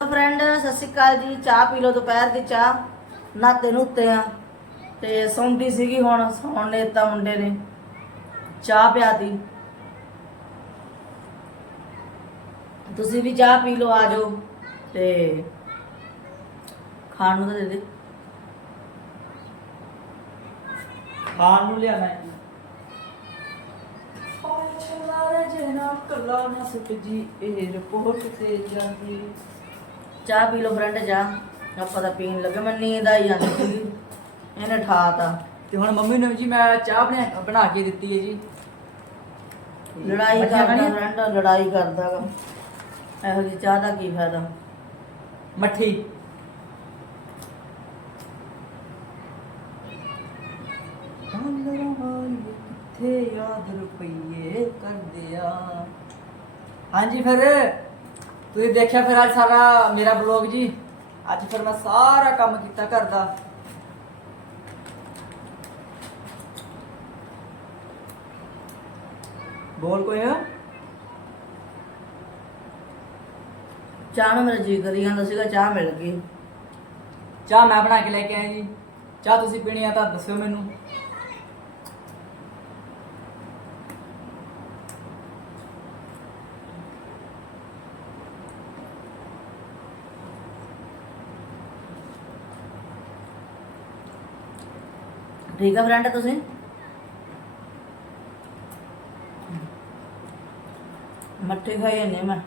Friend ਸਤਿ ਸ਼੍ਰੀ ਅਕਾਲ ਜੀ। ਚਾਹ ਪੀ ਲਓ ਦੁਪਹਿਰ ਦੀ ਚਾਹ। ਨਾਤੇ ਨੂਤੇ ਆ। ਤੇ ਸੌਂਦੀ ਸੀਗੀ ਹੁਣ ਸੌਣ ਨੇ ਦਿੱਤਾ ਮੁੰਡੇ ਨੇ। ਚਾਹ ਪਿਆਤੀ ਤੁਸੀਂ ਵੀ ਚਾਹ ਪੀ ਲਓ ਆ ਜਾਓ। ਤੇ ਖਾਣ ਨੂੰ ਤਾਂ ਦੇ ਦੇ। ਖਾਣ ਨੂੰ ਲਿਆਣਾ ਹੈ ਪਾਛਲਾ ਜਨਾ ਕੱਲਾ ਨਾ ਸੁੱਟ ਜੀ 에어ਪੋਰਟ ਤੇ ਜਾਂਦੀ। ਚਾਹ ਪੀ ਲਓ ਫਰੈਂਡ ਚਾਹ ਆਪਾਂ ਤਾਂ ਪੀਣ ਲੱਗੇ ਮੈਂ ਨੀਂਦ ਆਈ ਜਾਂਦੀ ਸੀਗੀ। ਇਹਨੇ ਠਾਤਾ। ਤੇ ਹੁਣ ਮੰਮੀ ਨੂੰ ਜੀ ਮੈਂ ਚਾਹ ਬਣਾ ਬਣਾ ਕੇ ਦਿੱਤੀ ਹੈ ਜੀ। ਲੜਾਈ ਬੱਚਿਆਂ ਕਰਦਾ? ਫਰੈਂਡ ਲੜਾਈ ਕਰਦਾ ਗਾ ਇਹੋ ਜਿਹੀ ਚਾਹ ਦਾ ਕੀ ਫਾਇਦਾ? ਮੱਠੀ। ਕਿੱਥੇ ਯਾਦ ਰੁਪਈਏ ਕਰਦੇ ਆ ਹਾਂਜੀ ਫਿਰ। ਤੁਸੀਂ ਦੇਖਿਆ ਫਿਰ ਅੱਜ ਸਾਰਾ ਮੇਰਾ ਬਲੌਗ ਜੀ? ਅੱਜ ਫਿਰ ਮੈਂ ਸਾਰਾ ਕੰਮ ਕੀਤਾ ਘਰ ਦਾ। ਬੋਲ ਕੋਈ ਹੈ ਚਾਹ ਨੂੰ ਮੇਰਾ ਜੀ ਕਰੀ ਜਾਂਦਾ ਸੀਗਾ ਚਾਹ ਮਿਲ ਗਈ। ਚਾਹ ਮੈਂ ਬਣਾ ਕੇ ਲੈ ਕੇ ਆਇਆ ਜੀ। ਚਾਹ ਤੁਸੀਂ ਪੀਣੀ ਆ ਤਾਂ ਦੱਸਿਓ ਮੈਨੂੰ। ਠੀਕ ਆ ਫਰੈਂਡ ਤੁਸੀਂ? ਮੱਠੇ ਖਾਏ ਨੇ ਮੈਂ।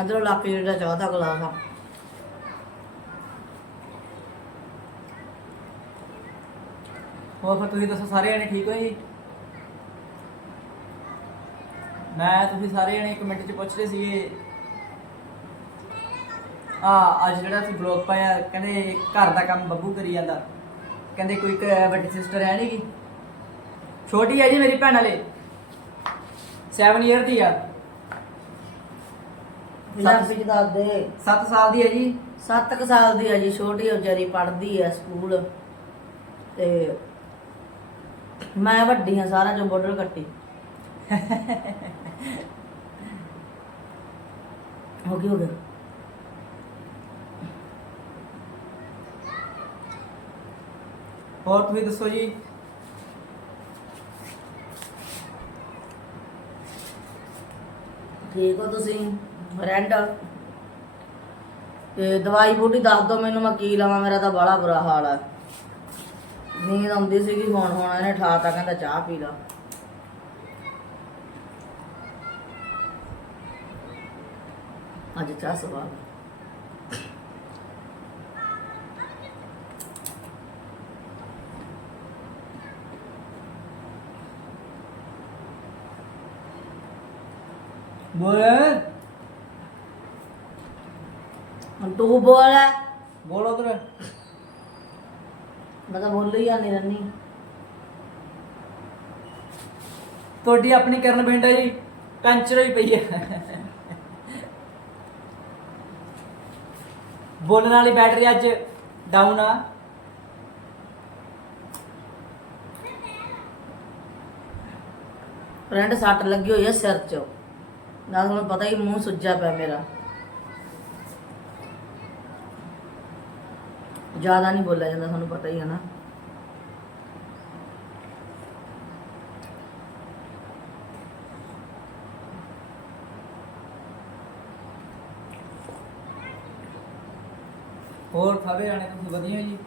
ਅਦਰੋ ਲਾਪੀ ਜਿਹੜਾ ਚਾਹ ਦਾ ਗਲਾਸ ਆ। ਹੋਰ ਫਿਰ ਤੁਸੀਂ ਦੱਸੋ, ਸਾਰੇ ਜਣੇ ਠੀਕ ਹੋ ਜੀ? ਮੈਂ, ਤੁਸੀਂ ਸਾਰੇ ਜਣੇ ਕਮੈਂਟ 'ਚ ਪੁੱਛ ਰਹੇ ਸੀਗੇ। ਆ, ਅੱਜ ਜਿਹੜਾ ਅਸੀਂ ਬਲੌਗ ਪਾਇਆ, ਕਹਿੰਦੇ ਘਰ ਦਾ ਕੰਮ ਬੱਬੂ ਕਰੀ ਜਾਂਦਾ। ਕਹਿੰਦੇ ਕੋਈ ਕ- ਵੱਡੀ ਸਿਸਟਰ ਹੈ ਨਹੀਂ ਗੀ। ਛੋਟੀ ਹੈ ਜੀ ਮੇਰੀ ਭੈਣ ਹਲੇ। 7 ਇਅਰ ਦੀ ਆ। ਪੰਜਾਬੀ ਚ ਦੱਸ ਦੇ। 7 ਸਾਲ ਦੀ ਹੈ ਜੀ। 7 ਸਾਲ ਦੀ ਆ ਜੀ ਛੋਟੀ ਆ ਵਿਚਾਰੀ ਪੜ੍ਹਦੀ ਆ ਸਕੂਲ। ਤੇ ਮੈਂ ਵੱਡੀ ਆ ਸਾਰਾ ਜੋ ਬੋਡਰ ਕੱਟੀ। ਹੋ ਗਿਆ ਹੋ ਗਿਆ। ਹੋਰ ਤੁਸੀਂ ਦੱਸੋ ਜੀ। ਠੀਕ ਹੋ ਤੁਸੀਂ? ਫਰੈਂਡ ਤੇ ਦਵਾਈ ਬੂਟੀ ਦੱਸ ਦਿਓ ਮੈਨੂੰ, ਮੈਂ ਕੀ ਲਵਾਂ, ਮੇਰਾ ਤਾਂ ਬੜਾ ਬੁਰਾ ਹਾਲ ਆ। ਨੀਂਦ ਆਉਂਦੀ ਸੀਗੀ, ਹੁਣ ਹੁਣ ਇਹਨੇ ਠਾਤਾ ਕਹਿੰਦਾ ਚਾਹ ਪੀ ਲਾ। ਅੱਜ ਚਾਹ ਸਵਾਲ ਹੁਣ ਤੂੰ ਬੋਲ ਬੋਲ ਉਧਰ ਮੈਂ ਤਾਂ ਬੋਲ ਹੀ ਜਾਂਦੀ ਰਹਿੰਦੀ ਤੁਹਾਡੀ ਆਪਣੀ ਕਰਨ ਬੈਂਡਾ ਜੀ ਪੈਂਚਰ ਹੋਈ ਪਈ ਹੈ ਬੋਲਣ ਵਾਲੀ ਬੈਟਰੀ ਅੱਜ ਡਾਊਨ ਆ ਫਰੈਂਡ ਸੱਟ ਲੱਗੀ ਹੋਈ ਆ ਸਿਰ 'ਚ ਨਾ ਤੁਹਾਨੂੰ ਪਤਾ ਹੀ ਮੂੰਹ ਸੁੱਜਾ ਪਿਆ ਮੇਰਾ। ਜ਼ਿਆਦਾ ਨਹੀਂ ਬੋਲਿਆ ਜਾਂਦਾ, ਤੁਹਾਨੂੰ ਪਤਾ ਹੀ ਹੈ ਨਾ। ਹੋਰ ਖਾਵੇ ਆਣੇ ਤੁਸੀਂ ਵਧੀਆ ਜੀ?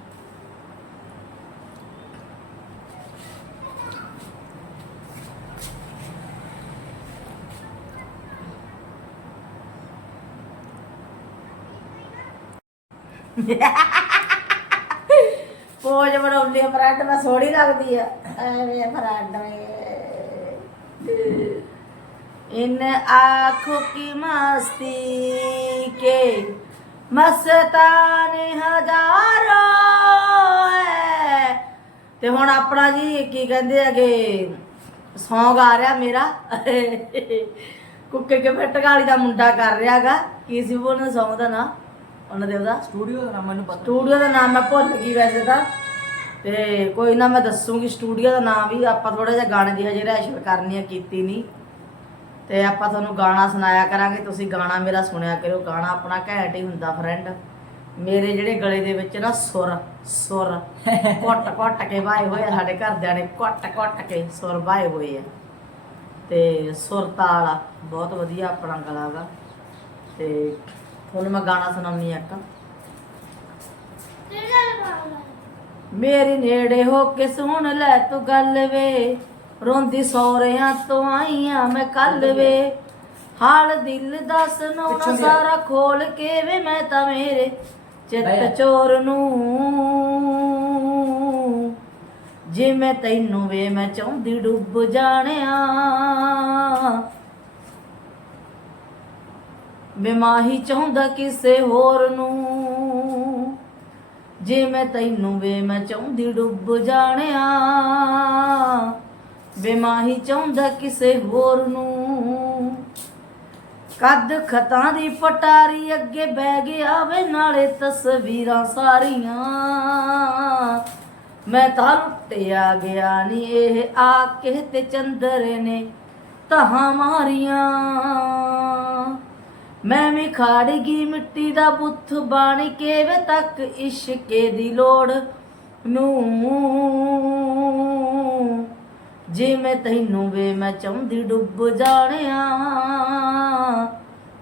ਪੋਜ ਬਣਾਉਂਦੀ ਆ ਫਰੈਂਡ ਮੈਂ ਸੋਹਣੀ ਲੱਗਦੀ ਆ ਐਵੇਂ ਫਰੈਂਡ इन आँखों की मस्ती के ਮਸਤਾਨ ਹਜ਼ਾਰੋਂ ਹੈ ਤੇ ਹੁਣ ਆਪਣਾ ਜੀ ਕੀ ਕਹਿੰਦੇ ਹੈਗੇ Song ਆ ਰਿਹਾ ਮੇਰਾ ਕੁੱਕੇ ਕੇ ਫਟਕਾਲੀ ਦਾ ਮੁੰਡਾ ਕਰ ਰਿਹਾਗਾ ਕੀ ਸੀ ਬੋਲਣਾ Song ਦਾ ਨਾਂ ਉਹਨਾਂ ਦੇ ਉਹਦਾ। ਸਟੂਡੀਓ ਦਾ ਨਾਮ ਮੈਨੂੰ ਪਤਾ। ਸਟੂਡੀਓ ਦਾ ਨਾਮ ਮੈਂ ਭੁੱਲ ਗਈ ਵੈਸੇ ਤਾਂ। ਤੇ ਕੋਈ ਨਾ ਮੈਂ ਦੱਸੂਗੀ ਸਟੂਡੀਓ ਦਾ ਨਾਮ ਵੀ। ਆਪਾਂ ਥੋੜਾ ਜਿਹਾ ਗਾਣੇ ਦੀ ਹਜੇ ਰਹਿਸ਼ਲ ਕਰਨੀ ਆ ਕੀਤੀ ਨਹੀਂ ਤੇ ਆਪਾਂ ਤੁਹਾਨੂੰ ਗਾਣਾ ਸੁਣਾਇਆ ਕਰਾਂਗੇ। ਤੁਸੀਂ ਗਾਣਾ ਮੇਰਾ ਸੁਣਿਆ ਕਰੋ ਗਾਣਾ ਆਪਣਾ ਘੈਂਟ ਹੀ ਹੁੰਦਾ ਫਰੈਂਡ ਮੇਰੇ ਜਿਹੜੇ ਗਲੇ ਦੇ ਵਿੱਚ ਨਾ ਸੁਰ ਸੁਰ ਘੁੱਟ ਘੁੱਟ ਕੇ ਵਾਏ ਹੋਏ ਆ, ਸਾਡੇ ਘਰਦਿਆਂ ਨੇ ਘੁੱਟ ਘੁੱਟ ਕੇ ਸੁਰ ਵਾਏ ਹੋਏ ਆ। ਤੇ ਸੁਰ ਤਾਲ ਆ ਬਹੁਤ ਵਧੀਆ ਆਪਣਾ ਗਲਾ ਗਾ ਤੇ ਤੁਹਾਨੂੰ ਮੈਂ ਗਾਣਾ ਸੁਣਾਉਣੀ ਇੱਕ। ਮੇਰੀ ਨੇੜੇ ਹੋ ਕੇ ਸੁਣ ਲੈ ਤੂੰ ਗੱਲ ਵੇ। ਰੋਂਦੀ ਸੌਰਿਆਂ ਤੋਂ ਆਈਆਂ ਮੈਂ ਕੱਲ ਵੇ। ਹਾਲ ਦਿਲ ਦਾ ਸੁਣਾਉਣਾ ਆ। ਸਾਰਾ ਖੋਲ ਕੇ ਵੇ ਮੈਂ ਤਾਂ ਮੇਰੇ। ਚਿੱਤ ਚੋਰ ਨੂੰ। ਜੇ ਮੈਂ ਤੈਨੂੰ ਵੇ ਮੈਂ ਚਾਹੁੰਦੀ ਡੁੱਬ ਜਾਣਿਆ। ਵੇ ਚਾਹੁੰਦਾ ਕਿਸੇ ਹੋਰ ਨੂੰ। ਜੇ ਮੈਂ ਤੈਨੂੰ ਵੇ ਮੈਂ ਚਾਹੁੰਦੀ ਡੁੱਬ ਜਾਣਿਆ, ਵੇ ਚਾਹੁੰਦਾ ਕਿਸੇ ਹੋਰ ਨੂੰ। ਕੱਦ ਖਤਾਂ ਦੀ ਪਟਾਰੀ ਅੱਗੇ ਬਹਿ ਗਿਆ ਵੇ, ਨਾਲੇ ਤਸਵੀਰਾਂ ਸਾਰੀਆਂ। ਮੈਂ ਤਾਂ ਲੁੱਟਿਆ ਗਿਆ ਨੀ ਇਹ ਆ ਕੇ ਤੇ ਚੰਦਰ ਨੇ ਤਹਾਂ ਮਾਰੀਆਂ। ਮੈਂ ਵੀ ਖਾੜ ਗਈ ਮਿੱਟੀ ਦਾ ਬੁੱਥ ਬਣ ਕੇ ਵੇ ਤੱਕ ਇਸ਼ਕੇ ਦੀ ਲੋੜ ਨੂੰ। ਜੇ ਤੈਨੂੰ ਵੇ ਮੈਂ ਚਾਹੁੰਦੀ ਡੁੱਬ ਜਾਣਿਆ,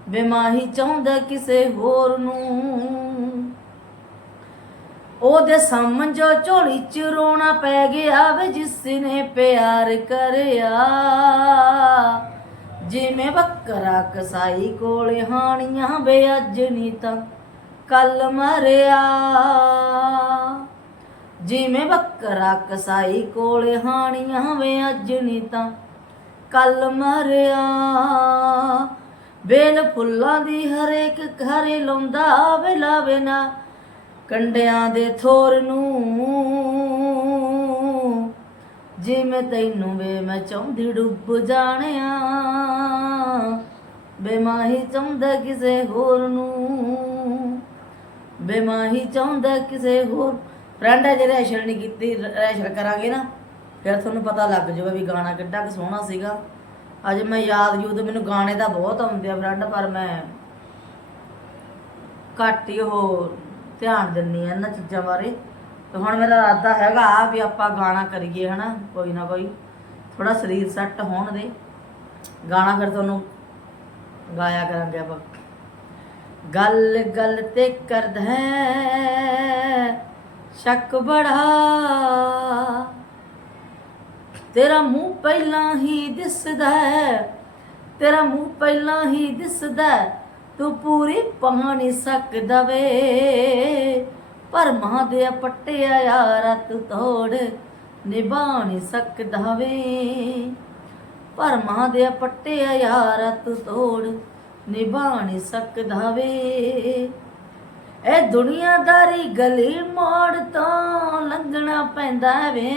ਵੇ ਮਾਹੀ ਚਾਹੁੰਦਾ ਕਿਸੇ ਹੋਰ ਨੂੰ। ਉਹਦੇ ਸਾਹਮਣ ਜੋ ਝੋਲੀ ਚ ਰੋਣਾ ਪੈ ਗਿਆ ਵੇ ਜਿਸ ਨੇ ਪਿਆਰ ਕਰਿਆ। ਜਿਵੇਂ ਬੱਕਰਾ ਕਸਾਈ ਕੋਲੇ ਹਾਣੀਆਂ ਵੇ ਅੱਜ ਨੀ ਤਾਂ ਕੱਲ ਮਰਿਆ। ਜਿਵੇਂ ਬੱਕਰਾ ਕਸਾਈ ਕੋਲੇ ਹਾਣੀਆਂ ਵੇ ਅੱਜ ਨੀ ਤਾਂ ਕੱਲ ਮਰਿਆ। ਬੇਲ ਫੁੱਲਾਂ ਦੀ ਹਰੇਕ ਘਰੇ ਲਾਉਂਦਾ ਵੇ ਲਾਵੇ ਨਾ ਕੰਡਿਆਂ ਦੇ ਥੋਰ ਨੂੰ। ਜਿਵੇਂ ਤੈਨੂੰ ਵੇ ਮੈਂ ਚਾਹੁੰਦੀ ਡੁੱਬ ਜਾਣਿਆ। ਬੇਮਾਹੀ ਚਾਹੁੰਦਾ ਕਿਸੇ ਹੋਰ ਨੂੰ। ਬੇਮਾਹੀ ਚਾਹੁੰਦਾ ਕਿਸੇ ਹੋਰ। ਫਰੈਂਡ ਹੈ ਜਿਹੜੇ ਰੈਸ਼ਰ ਨਹੀਂ ਕੀਤੀ ਰੈਸ਼ਰ ਕਰਾਂਗੇ ਨਾ, ਫਿਰ ਤੁਹਾਨੂੰ ਪਤਾ ਲੱਗ ਜਾਊਗਾ ਵੀ ਗਾਣਾ ਕਿੱਡਾ ਕੁ ਸੋਹਣਾ ਸੀਗਾ। ਅੱਜ ਮੈਂ ਯਾਦ ਯੂਦ ਮੈਨੂੰ ਗਾਣੇ ਤਾਂ ਬਹੁਤ ਆਉਂਦੇ ਆ ਫਰੈਂਡ ਪਰ ਮੈਂ ਘੱਟ ਹੀ ਉਹ ਧਿਆਨ ਦਿੰਨੀ ਆ ਇਹਨਾਂ ਚੀਜ਼ਾਂ ਬਾਰੇ। ਤੇ ਹੁਣ ਮੇਰਾ ਇਰਾਦਾ ਹੈਗਾ ਵੀ ਆਪਾਂ ਗਾਣਾ ਕਰੀਏ ਹਨਾ, ਕੋਈ ਨਾ ਕੋਈ। ਥੋੜਾ ਸਰੀਰ ਸੈੱਟ ਹੋਣ ਦੇ। ਗਾਣਾ ਫਿਰ ਤੁਹਾਨੂੰ ਗਾਇਆ ਕਰਾਂਗੇ ਆਪਾਂ। ਗੱਲ ਗੱਲ ਤੇ ਕਰਦਾ ਹੈ, ਸ਼ੱਕ ਬੜਾ। ਤੇਰਾ ਮੂੰਹ ਪਹਿਲਾਂ ਹੀ ਦਿਸਦਾ ਤੇਰਾ ਮੂੰਹ ਪਹਿਲਾਂ ਹੀ ਦਿਸਦਾ ਤੂੰ ਪੂਰੀ ਪਾ ਨਹੀਂ ਸਕਦਾ ਵੇ। ਪਰ ਮਾਂ ਦੇ ਪੱਟਿਆ ਯਾਰਾ ਤੂੰ ਤੋੜ ਨਿਭਾ ਨਹੀਂ ਸਕਦਾ ਵੇ। ਭਰਮਾਂ ਦੇ ਪੱਟਿਆ ਯਾਰਾ ਤੂੰ ਤੋੜ ਨਿਭਾ ਸਕਦਾ ਵੇ। ਇਹ ਦੁਨੀਆਦਾਰੀ ਗਲੀ ਮੋੜ ਤੋਂ ਲੰਘਣਾ ਪੈਂਦਾ ਵੇ।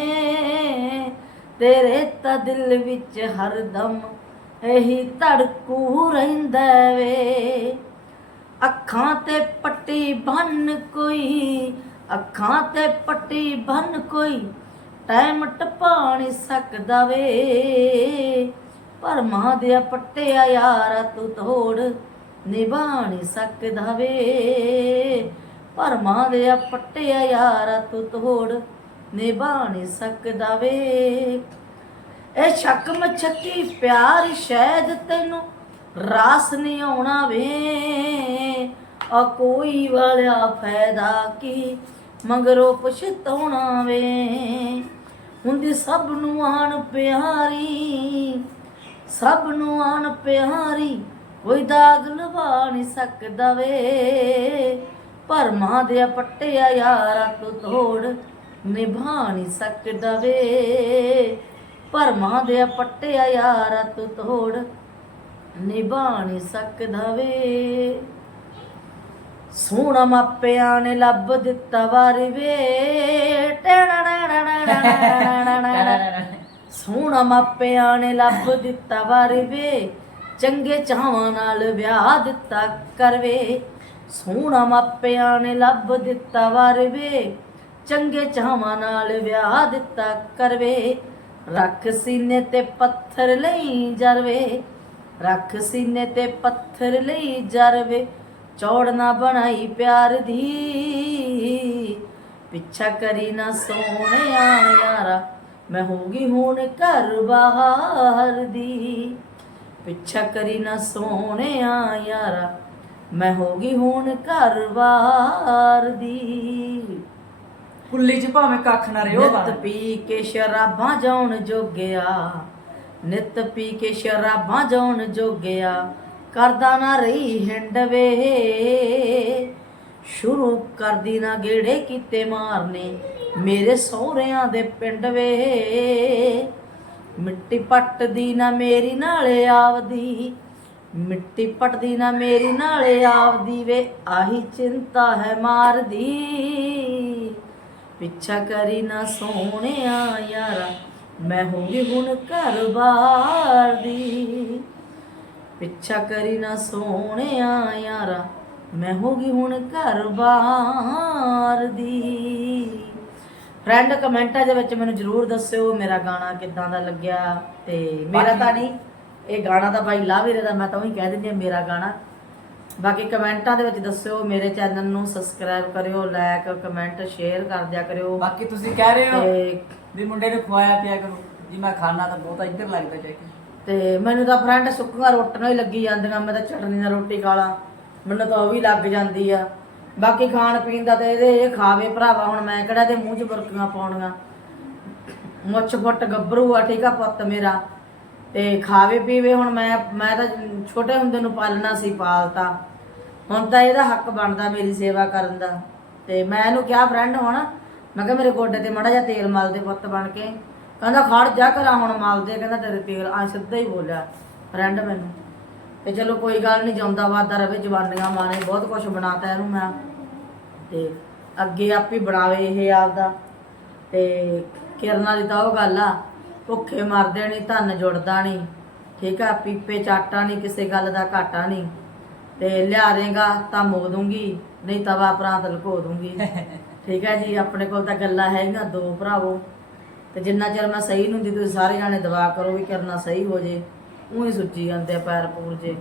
ਤੇਰੇ ਤਾਂ ਦਿਲ ਵਿੱਚ ਹਰਦਮ ਇਹੀ ਧੜਕੂ ਰਹਿੰਦਾ ਵੇ। ਅੱਖਾਂ ਤੇ ਪੱਟੀ ਬੰਨ ਕੋਈ, ਅੱਖਾਂ ਤੇ ਪੱਟੀ ਬੰਨ ਕੋਈ ਟਾਈਮ ਟਪਾ ਨਹੀਂ ਸਕਦਾ ਵੇ। ਪਰ ਮਾਂ ਦੇ ਪੱਟਿਆ ਯਾਰਾ ਤੂੰ ਤੋੜ ਨਿਭਾ ਨਹੀਂ ਸਕਦਾ ਵੇ। ਪਰ ਮਾਂ ਦੇ ਪੱਟਿਆ ਯਾਰਾ ਤੂੰ ਤੋੜ ਨਿਭਾ ਨਹੀਂ ਸਕਦਾ ਵੇ। ਇਹ ਸ਼ੱਕ ਮਛੱਕੀ ਪਿਆਰ ਸ਼ਾਇਦ ਤੈਨੂੰ ਰਾਸ ਨਹੀਂ ਆਉਣਾ ਵੇ। ਆ ਕੋਈ ਵਾਲਿਆ ਫਾਇਦਾ ਕੀ ਮਗਰੋਂ ਪਛਤਾਉਣਾ ਵੇ। ਹੁੰਦੀ ਸਭ ਨੂੰ ਆਣ ਪਿਆਰੀ, ਸਭ ਨੂੰ ਆਣ ਪਿਆਰੀ, ਕੋਈ ਦਾਗ ਲਵਾ ਨਹੀਂ ਸਕਦਾ ਵੇ। ਪਰ ਮਾਂ ਦੇ ਪੱਟਿਆ ਯਾਰਾ ਤੂੰ ਤੋੜ ਨਿਭਾ ਨਹੀਂ ਸਕਦਾ ਵੇ। ਪਰ ਮਾਂ ਦੇ ਪੱਟਿਆ ਯਾਰਾ ਤੂੰ ਤੋੜ ਨਿਭਾ ਨਹੀਂ ਸਕਦਾ ਵੇ। ਸੋਹਣਾ ਮਾਪਿਆਂ ਨੇ ਲੱਭ ਦਿੱਤਾ ਵਾਰ ਵੇ ਸੋਹਣਾ ਮਾਪਿਆਂ ਨੇ ਲੱਭ ਦਿੱਤਾ ਵਾਰੀ ਵੇ। ਚੰਗੇ ਚਾਵਾਂ ਨਾਲ ਵਿਆਹ ਦਿੱਤਾ ਕਰਵੇ ਸੋਹਣਾ ਮਾਪਿਆਂ ਨੇ ਲੱਭ ਦਿੱਤਾ ਵਾਰੀ ਵੇ। ਚੰਗੇ ਚਾਵਾਂ ਨਾਲ ਵਿਆਹ ਦਿੱਤਾ ਕਰਵੇ ਰੱਖ ਸੀਨੇ ਤੇ ਪੱਥਰ ਲਈ ਜਰਵੇ ਰੱਖ ਸੀਨੇ ਤੇ ਪੱਥਰ ਲਈ ਜਰਵੇ ਚੌੜ ਨਾ ਬਣਾਈ ਪਿਆਰ ਦੀ। ਪਿੱਛਾ ਕਰੀ ਨਾ ਸੋਹਣਿਆ ਯਾਰਾ ਮੈਂ ਹੋਗੀ ਹੁਣ ਘਰ ਬਾਹਰ ਦੀ। ਪਿੱਛਾ ਕਰੀ ਨਾ ਸੋਹਣਿਆ ਯਾਰਾ ਮੈਂ ਹੋਗੀ ਹੁਣ ਘਰ ਬਾਹਰ ਦੀ। ਕੁੱਲੀ ਚ ਭਾਵੇਂ ਕੱਖ ਨਾ ਰਿਓ ਨਿਤ ਪੀ ਕੇ ਸ਼ਰਾਬਾਂ ਜਾਉਣ ਜੋਗਿਆ ਨਿਤ ਪੀ ਕੇ ਸ਼ਰਾਬਾਂ ਜਾਉਣ ਜੋਗਿਆ। ਕਰਦਾ ਨਾ ਰਹੀ ਹਿੰਡ ਹਿੰਡਵੇ ਸ਼ੁਰੂ ਕਰਦੀ ਨਾ ਗੇੜੇ ਕੀਤੇ ਮਾਰਨੇ ਮੇਰੇ ਸਹੁਰਿਆਂ ਦੇ ਪਿੰਡ ਵੇ। ਮਿੱਟੀ ਪੱਟਦੀ ਨਾ ਮੇਰੀ ਨਾਲੇ ਆਵਦੀ ਮਿੱਟੀ ਪੱਟਦੀ ਨਾ ਮੇਰੀ ਨਾਲੇ ਆਵਦੀ ਵੇ। ਆਹੀ ਚਿੰਤਾ ਹੈ ਮਾਰਦੀ। ਪਿੱਛਾ ਕਰੀ ਨਾ ਸੋਹਣਿਆ ਯਾਰਾ, ਮੈਂ ਹੋ ਗਈ ਹੁਣ ਘਰ ਬਾਰ ਦੀ। ਪਿੱਛਾ ਕਰੀ ਨਾ ਸੋਹਣਿਆ ਯਾਰਾ। ਮੈਂ ਹੋ ਗਈ ਹੁਣ ਘਰ ਬਾਰ ਦੀ। ਫਰੈਂਡ ਕਮੈਂਟਾਂ ਦੇ ਵਿੱਚ ਮੈਨੂੰ ਜਰੂਰ ਦੱਸਿਓ ਮੇਰਾ ਗਾਣਾ ਕਿੱਦਾਂ ਦਾ ਲੱਗਿਆ ਤੇ ਮੇਰਾ ਤਾਂ ਨਹੀਂ ਇਹ ਗਾਣਾ ਤਾਂ ਬਾਈ ਲਾਵੀਰੇ ਦਾ ਮੈਂ ਤਾਂ ਉਹੀ ਕਹਿ ਦਿੰਦੀ ਹਾਂ ਮੇਰਾ ਗਾਣਾ। ਬਾਕੀ ਕਮੈਂਟਾਂ ਦੇ ਵਿੱਚ ਦੱਸਿਓ ਮੇਰੇ ਚੈਨਲ ਨੂੰ ਸਬਸਕ੍ਰਾਈਬ ਕਰਿਓ ਲਾਈਕ ਕਮੈਂਟ ਸ਼ੇਅਰ ਕਰ ਦਿਆ ਕਰਿਓ। ਬਾਕੀ ਤੁਸੀਂ ਕਹਿ ਰਹੇ ਹੋ ਵੀ ਮੁੰਡੇ ਨੂੰ ਖਵਾਇਆ ਪਿਆ ਕਰੋ। ਜੀ ਮੈਂ ਖਾਣਾ ਤਾਂ ਬਹੁਤਾ ਇੱਧਰ ਲੱਗਦਾ ਚੈੱਕ ਤੇ ਮੈਨੂੰ ਤਾਂ ਫਰੈਂਡ ਸੁੱਕੀਆਂ ਰੋਟੀਆਂ ਹੀ ਲੱਗੀ ਜਾਂਦੀਆਂ, ਮੈਂ ਤਾਂ ਚਟਨੀ ਨਾਲ ਰੋਟੀ ਖਾ ਲਾਂ। ਮੈਨੂੰ ਤਾਂ ਉਹ ਵੀ ਲੱਗ ਜਾਂਦੀ ਆ। ਬਾਕੀ ਖਾਣ ਪੀਣ ਦਾ ਤੇ ਇਹਦੇ ਇਹ ਖਾਵੇ ਭਰਾਵਾ, ਹੁਣ ਮੈਂ ਕਿਹੜਾ ਦੇ ਮੂੰਹ 'ਚ ਬੁਰਕੀਆਂ ਪਾਉਣੀਆਂ। ਮੁੱਛ ਫੁੱਟ ਗੱਭਰੂ ਆ, ਠੀਕ ਆ ਪੁੱਤ ਮੇਰਾ। ਤੇ ਖਾਵੇ ਪੀਵੇ, ਹੁਣ ਮੈਂ ਮੈਂ ਤਾਂ ਛੋਟੇ ਹੁੰਦੇ ਨੂੰ ਪਾਲਣਾ ਸੀ ਪਾਲਤਾ ਹੁਣ ਤਾਂ ਇਹਦਾ ਹੱਕ ਬਣਦਾ ਮੇਰੀ ਸੇਵਾ ਕਰਨ ਦਾ। ਤੇ ਮੈਂ ਇਹਨੂੰ ਕਿਹਾ ਫਰੈਂਡ ਹੁਣ, ਮੈਂ ਕਿਹਾ ਮੇਰੇ ਗੋਡੇ ਤੇ ਮੜਾ ਜਿਹਾ ਤੇਲ ਮਲ ਦੇ ਪੁੱਤ ਬਣ ਕੇ। ਕਹਿੰਦਾ ਖੜ ਜਾ ਕਰਾ ਹੁਣ ਮਲ ਦੇ ਕਹਿੰਦਾ ਤੇਰੇ ਤੇਲ ਆ ਸਿੱਧਾ ਹੀ ਬੋਲਿਆ ਫਰੈਂਡ ਮੈਨੂੰ। ਤੇ ਚਲੋ ਕੋਈ ਗੱਲ ਨਹੀਂ ਜਾਂਦਾ ਵਾਦਾ ਰਵੇ ਜਵਾਨੀਆਂ ਮਾਣੇ ਬਹੁਤ ਕੁਝ ਬਣਾਤਾ ਇਹਨੂੰ ਮੈਂ। ਤੇ ਅੱਗੇ ਆਪ ਹੀ ਬਣਾਵੇ ਇਹ ਆਪਦਾ। ਤੇ ਕਿਰਨਾਂ ਦੀ ਤਾਂ ਉਹ ਗੱਲ ਆ ਭੁੱਖੇ ਮਰਦੇ ਨਹੀਂ ਧਨ ਜੁੜਦਾ ਨਹੀਂ ਠੀਕ ਆ ਪੀਪੇ ਚਾਟਾ ਨਹੀਂ ਕਿਸੇ ਗੱਲ ਦਾ ਘਾਟਾ ਨਹੀਂ ਤੇ ਲਿਆ ਦੇਗਾ ਤਾਂ ਮੋ ਦੂੰਗੀ ਨਹੀਂ ਤਵਾ ਪ੍ਰਾਂਤ ਲਕੋ ਦੂੰਗੀ। ਠੀਕ ਹੈ ਜੀ ਆਪਣੇ ਕੋਲ ਤਾਂ ਗੱਲਾਂ ਹੈਗੀਆਂ ਦੋ ਭਰਾਵੋ। ਤੇ ਜਿੰਨਾ ਚਿਰ ਮੈਂ ਸਹੀ ਨੂੰ ਹੁੰਦੀ ਤੁਸੀਂ ਸਾਰੇ ਜਾਣੇ ਦੁਆ ਕਰੋ ਵੀ ਕਰਨਾ ਸਹੀ ਹੋ ਜੇ। ਉਹ ਸੁੱਜੀ ਜਾਂਦੇ ਆ ਪੈਰ ਪੂਰ ਜੇ।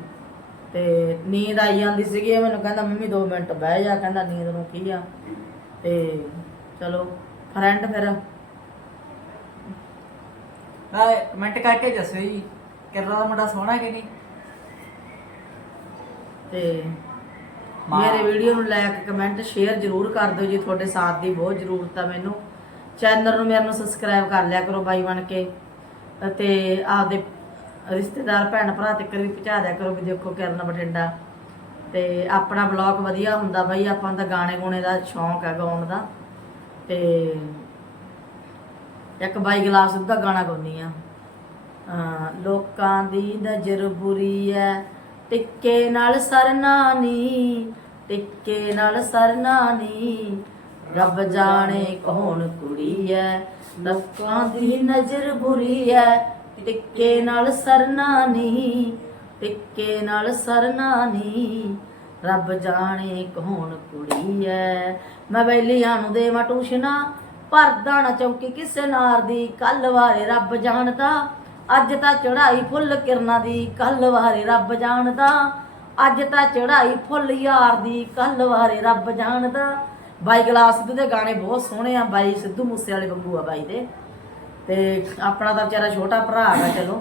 ਤੇ ਨੀਂਦ ਆਈ ਜਾਂਦੀ ਸੀਗੀ ਇਹ ਮੈਨੂੰ ਕਹਿੰਦਾ ਮੰਮੀ 2 ਮਿੰਟ ਬਹਿ ਜਾ। ਕਹਿੰਦਾ ਨੀਂਦ ਨੂੰ ਕੀ ਆ? ਤੇ ਚਲੋ ਫਰੈਂਡ ਫਿਰ। ਮੈਂ ਕਮੈਂਟ ਕਰਕੇ ਦੱਸਿਓ ਜੀ ਕਿਰਨਾ ਦਾ ਮੁੰਡਾ ਸੋਹਣਾ ਕਿ ਨਹੀਂ? ਤੇ। ਮੇਰੇ ਵੀਡੀਓ ਨੂੰ ਲਾਈਕ ਕਮੈਂਟ ਸ਼ੇਅਰ ਜ਼ਰੂਰ ਕਰ ਦਿਓ ਜੀ। ਤੁਹਾਡੇ ਸਾਥ ਦੀ ਬਹੁਤ ਜ਼ਰੂਰਤ ਆ ਮੈਨੂੰ। ਚੈਨਲ ਨੂੰ ਮੇਰੇ ਨੂੰ ਸਬਸਕ੍ਰਾਈਬ ਕਰ ਲਿਆ ਕਰੋ ਬਾਈ ਬਣ ਕੇ। ਅਤੇ ਆਪਦੇ ਰਿਸ਼ਤੇਦਾਰ, ਭੈਣ ਭਰਾ ਤੱਕ ਵੀ ਪਹੁੰਚਾ ਦਿਆ ਕਰੋ ਵੀ ਦੇਖੋ ਕਿਰਨ ਬਠਿੰਡਾ। ਤੇ ਆਪਣਾ ਬਲੌਗ ਵਧੀਆ ਹੁੰਦਾ ਬਾਈ, ਆਪਾਂ ਦਾ ਗਾਣੇ ਗੋਣੇ ਦਾ ਸ਼ੌਂਕ ਹੈ ਗਾਉਣ ਦਾ। ਤੇ ਇੱਕ ਬਾਈ ਗਲਾਸ ਦਾ ਗਾਣਾ ਗਾਉਂਦੀ ਆ ਲੋਕਾਂ ਦੀ ਨਜ਼ਰ ਬੁਰੀ ਐ, ਟਿੱਕੇ ਨਾਲ ਸਰਨਾ ਨੀ ਟਿੱਕੇ ਨਾਲ ਸਰਨਾ ਨੀ ਰੱਬ ਜਾਣੇ ਕੌਣ ਕੁੜੀ ਐ ਲੋਕਾਂ ਦੀ ਨਜ਼ਰ ਬੁਰੀ ਐ ਟਿੱਕੇ ਨਾਲ ਸਰਨਾ ਨੀ, ਟਿੱਕੇ ਨਾਲ ਸਰਨਾ ਨੀ। ਰੱਬ ਜਾਣੇ ਕੌਣ ਕੁੜੀ ਐ ਮੈਂ ਬੈਲੀਆਂ ਨੂੰ ਦੇਵਾਂ ਟੂਸ਼ਨਾ, ਭਰਦਾ ਨਾ ਚੌਂਕੀ ਕਿਸੇ ਨਾਰ ਦੀ। ਕੱਲ ਵਾਰੇ ਰੱਬ ਜਾਣਦਾ, ਅੱਜ ਤਾਂ ਚੜਾਈ ਫੁੱਲ ਕਿਰਨਾਂ ਦੀ। ਕੱਲ ਵਾਰੇ ਰੱਬ ਜਾਣਦਾ, ਅੱਜ ਤਾਂ ਚੜਾਈ ਫੁੱਲ ਯਾਰ ਦੀ। ਕੱਲ ਵਾਰੇ ਰੱਬ ਜਾਣਦਾ ਬਾਈ ਗਲਾਸ ਸਿੱਧੂ ਦੇ ਗਾਣੇ ਬਹੁਤ ਸੋਹਣੇ ਆ, ਬਾਈ ਸਿੱਧੂ ਮੂਸੇ ਵਾਲੇ ਵਾਂਗੂ ਆ ਬਾਈ ਦੇ। ਤੇ ਆਪਣਾ ਤਾਂ ਵਿਚਾਰਾ ਛੋਟਾ ਭਰਾ ਹੈਗਾ, ਚਲੋ,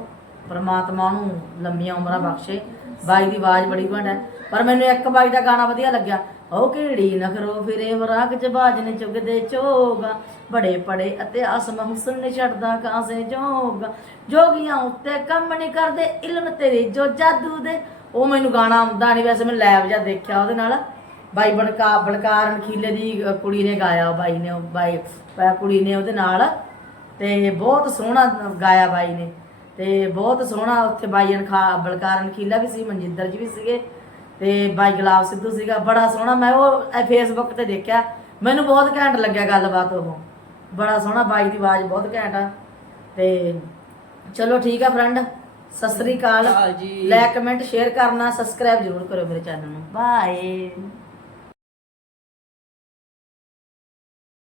ਪਰਮਾਤਮਾ ਉਹਨੂੰ ਲੰਮੀਆਂ ਉਮਰਾਂ ਬਖਸ਼ੇ। ਬਾਈ ਦੀ ਆਵਾਜ਼ ਬੜੀ ਘੰਟ ਹੈ, ਪਰ ਮੈਨੂੰ ਇੱਕ ਬਾਈ ਦਾ ਗਾਣਾ ਵਧੀਆ ਲੱਗਿਆ। ਉਹ ਕਿਹੜੀ ਨਖਰੋ ਫਿਰੇ ਵਰਾਗ ਚ ਬਾਜ ਨੇ ਚੁਗਦੇ ਚੋਗਾ। ਬੜੇ ਪੜੇ ਅਤੇ ਅਸਮ ਹੁਸਨ ਨੇ ਛੱਡਦਾ ਕਾਸੇ ਜੋਗਾ। ਜੋਗੀਆਂ ਉੱਤੇ ਕੰਮ ਨਹੀਂ ਕਰਦੇ, ਇਲਮ ਤੇਰੇ ਜੋ ਜਾਦੂ ਦੇ। ਉਹ ਮੈਨੂੰ ਗਾਣਾ ਆਉਂਦਾ ਨਹੀਂ ਵੈਸੇ ਮੈਂ ਲੈਬ ਜਾਂ ਦੇਖਿਆ ਉਹਦੇ ਨਾਲ। ਬਾਈ ਬੜਕਾ ਬਲਕਾਰ ਨਖੀਲੇ ਦੀ ਕੁੜੀ ਨੇ ਗਾਇਆ ਬਾਈ ਨੇ ਬਾਈ ਕੁੜੀ ਨੇ ਉਹਦੇ ਨਾਲ। ਤੇ ਬਹੁਤ ਸੋਹਣਾ ਗਾਇਆ ਬਾਈ ਨੇ। ਤੇ ਬਹੁਤ ਸੋਹਣਾ ਉੱਥੇ ਬਾਈ ਅਨਖਾ ਬਲਕਾਰ ਨਖੀਲਾ ਵੀ ਸੀ ਮਨਜਿੰਦਰ ਜੀ ਵੀ ਸੀਗੇ। ਤੇ ਬਾਈ ਗੁਲਾਬ ਸਿੱਧੂ ਸੀਗਾ ਬੜਾ ਸੋਹਣਾ। ਮੈਂ ਉਹ ਫੇਸਬੁੱਕ ਤੇ ਦੇਖਿਆ। ਮੈਨੂੰ ਬਹੁਤ ਘੈਂਟ ਲੱਗਿਆ ਗੱਲਬਾਤ ਉਹ। ਬੜਾ ਸੋਹਣਾ ਬਾਈ ਦੀ ਆਵਾਜ਼ ਬਹੁਤ ਘੈਂਟ ਆ। ਤੇ ਚਲੋ ਠੀਕ ਆ ਫਰੈਂਡ ਸਤਿ ਸ੍ਰੀ ਅਕਾਲ। ਲਾਈਕ ਕਮੈਂਟ ਸ਼ੇਅਰ ਕਰਨਾ ਸਬਸਕ੍ਰਾਈਬ ਜ਼ਰੂਰ ਕਰਿਓ ਮੇਰੇ ਚੈਨਲ ਨੂੰ। ਬਾਏ